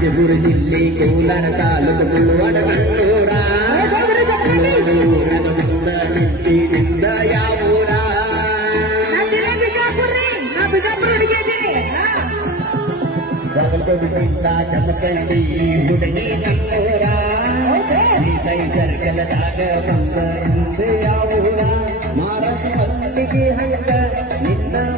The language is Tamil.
அஞ்சு புரிஞ்சில்லை கோலத்தாலும் மாரி வந்து